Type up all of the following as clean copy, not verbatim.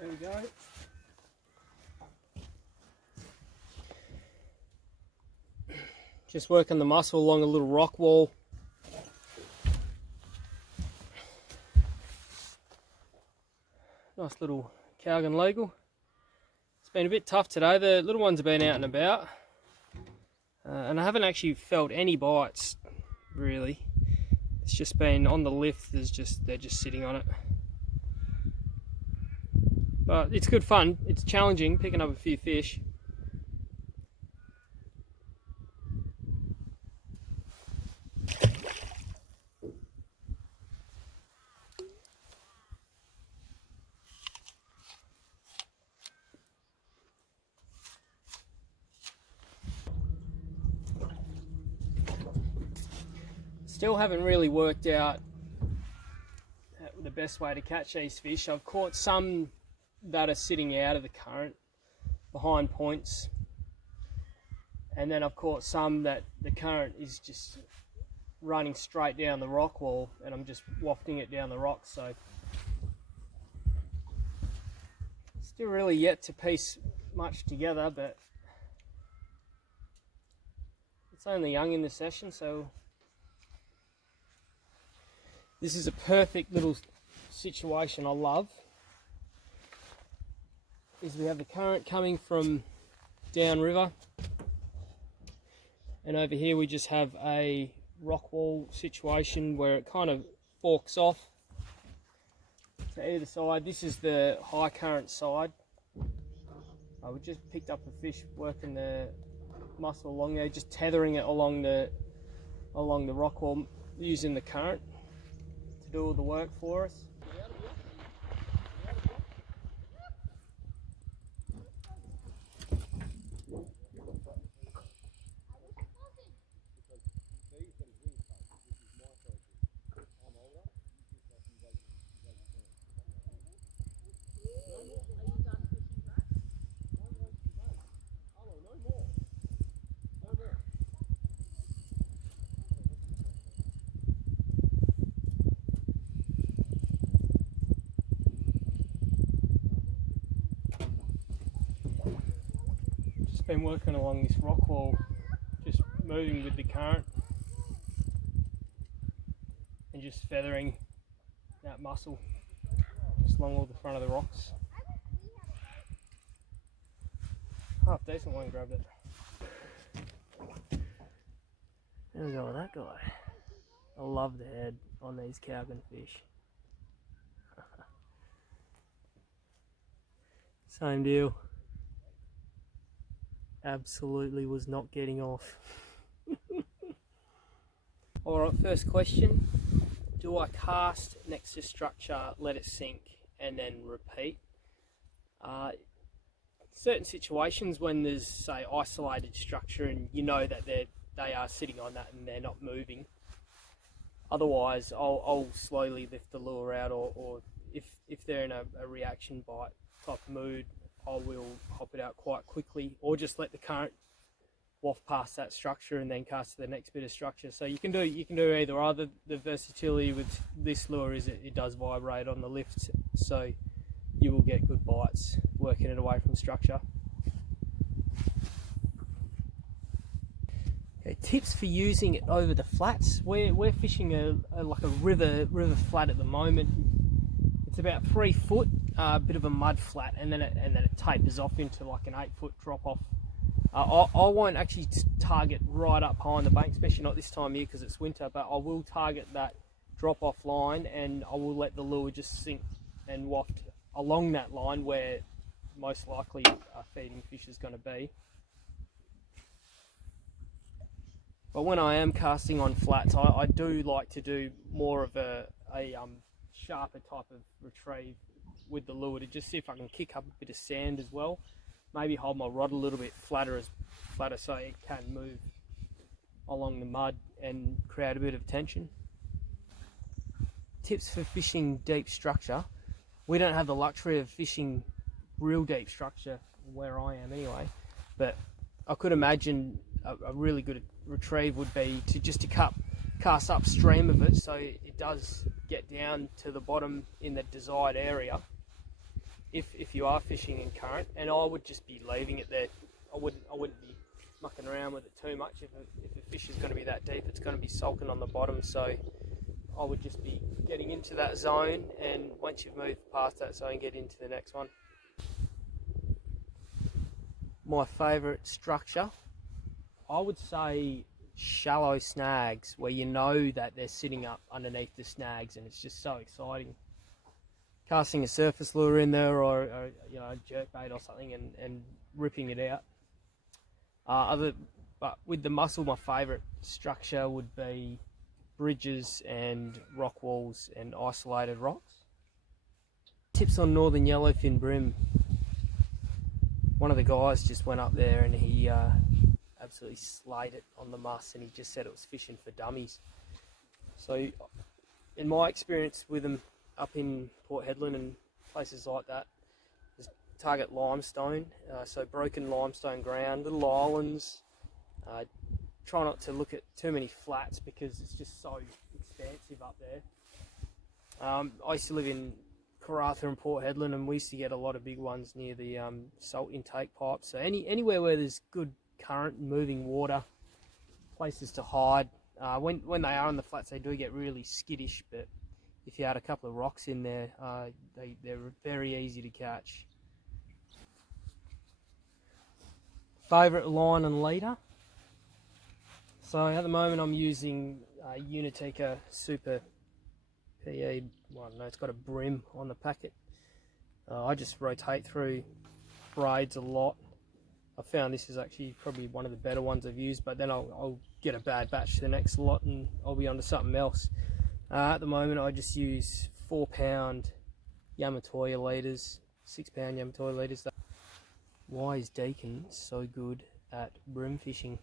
There we go. Just working the mussel along a little rock wall. Nice little Kalgan legal. It's been a bit tough today. The little ones have been out and about. And I haven't actually felt any bites, really. It's just been on the lift, they're just sitting on it. But it's good fun. It's challenging picking up a few fish. Still haven't really worked out the best way to catch these fish. I've caught some that are sitting out of the current behind points, and then I've caught some that the current is just running straight down the rock wall and I'm just wafting it down the rocks. So still really yet to piece much together, but it's only young in the session, so this is a perfect little situation I love. Is we have the current coming from downriver, and over here we just have a rock wall situation where it kind of forks off to either side. This is the high current side. We just picked up a fish working the mussel along there, just tethering it along the rock wall using the current to do all the work for us. Been working along this rock wall, just moving with the current and just feathering that mussel just along all the front of the rocks. Half decent one grabbed it. There we go with that guy. I love the head on these Kalgan fish. Same deal. Absolutely was not getting off. Alright, first question. Do I cast next to structure, let it sink, and then repeat? Certain situations when there's, say, isolated structure and you know that they are sitting on that and they're not moving. Otherwise, I'll slowly lift the lure out, or if they're in a reaction bite type mood, I will hop it out quite quickly, or just let the current waft past that structure and then cast to the next bit of structure. So you can do either or. The versatility with this lure is it does vibrate on the lift, so you will get good bites working it away from structure. Okay, tips for using it over the flats. We're fishing like a river flat at the moment. It's about 3 foot. A bit of a mud flat, and then it tapers off into like an 8 foot drop off. I won't actually target right up behind the bank, especially not this time of year because it's winter, but I will target that drop off line and I will let the lure just sink and waft along that line where most likely a feeding fish is going to be. But when I am casting on flats, I do like to do more of a sharper type of retrieve with the lure to just see if I can kick up a bit of sand as well. Maybe hold my rod a little bit flatter so it can move along the mud and create a bit of tension. Tips for fishing deep structure. We don't have the luxury of fishing real deep structure where I am anyway, but I could imagine a really good retrieve would be to cast upstream of it so it does get down to the bottom in the desired area, if you are fishing in current, and I would just be leaving it there. I wouldn't be mucking around with it too much. If a fish is going to be that deep, it's going to be sulking on the bottom, so I would just be getting into that zone, and once you've moved past that zone, get into the next one. My favourite structure, I would say shallow snags, where you know that they're sitting up underneath the snags, and it's just so exciting. Casting a surface lure in there, or you know, jerk bait or something, and ripping it out. But with the mussel, my favourite structure would be bridges and rock walls and isolated rocks. Tips on northern yellowfin brim. One of the guys just went up there and he absolutely slayed it on the muss, and he just said it was fishing for dummies. So in my experience with them up in Port Hedland and places like that, just target limestone, so broken limestone ground, little islands. Try not to look at too many flats because it's just so expansive up there. I used to live in Karratha and Port Hedland, and we used to get a lot of big ones near the salt intake pipes. So anywhere where there's good current and moving water, places to hide. When they are on the flats, they do get really skittish, but if you had a couple of rocks in there, they're very easy to catch. Favourite line and leader? So at the moment I'm using Unitica Super PE. Well, no, it's got a brim on the packet. I just rotate through braids a lot. I found this is actually probably one of the better ones I've used, but then I'll get a bad batch to the next lot and I'll be onto something else. At the moment I just use 4-pound Yamatoya leaders, 6-pound Yamatoya leaders. Why is Deacon so good at brim fishing?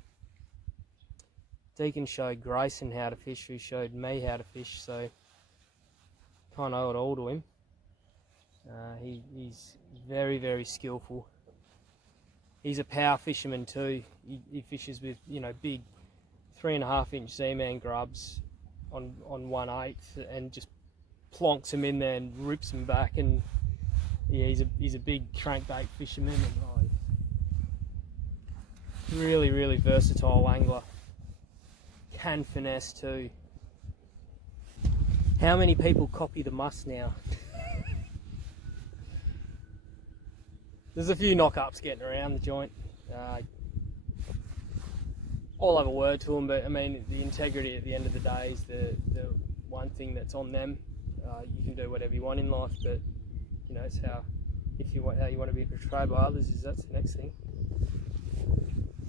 Deacon showed Grayson how to fish, who showed me how to fish, so can't owe it all to him. He's very, very skillful. He's a power fisherman too. He fishes with, you know, big 3.5-inch Z-Man grubs on 1/8 and just plonks them in there and rips them back. And yeah, he's a big crankbait fisherman, and really, really versatile angler. Can finesse too. How many people copy the muss now? There's a few knock-ups getting around the joint. I'll have a word to them, but I mean, the integrity at the end of the day is the one thing that's on them. You can do whatever you want in life, but you know, it's how you want to be portrayed by others. That's the next thing.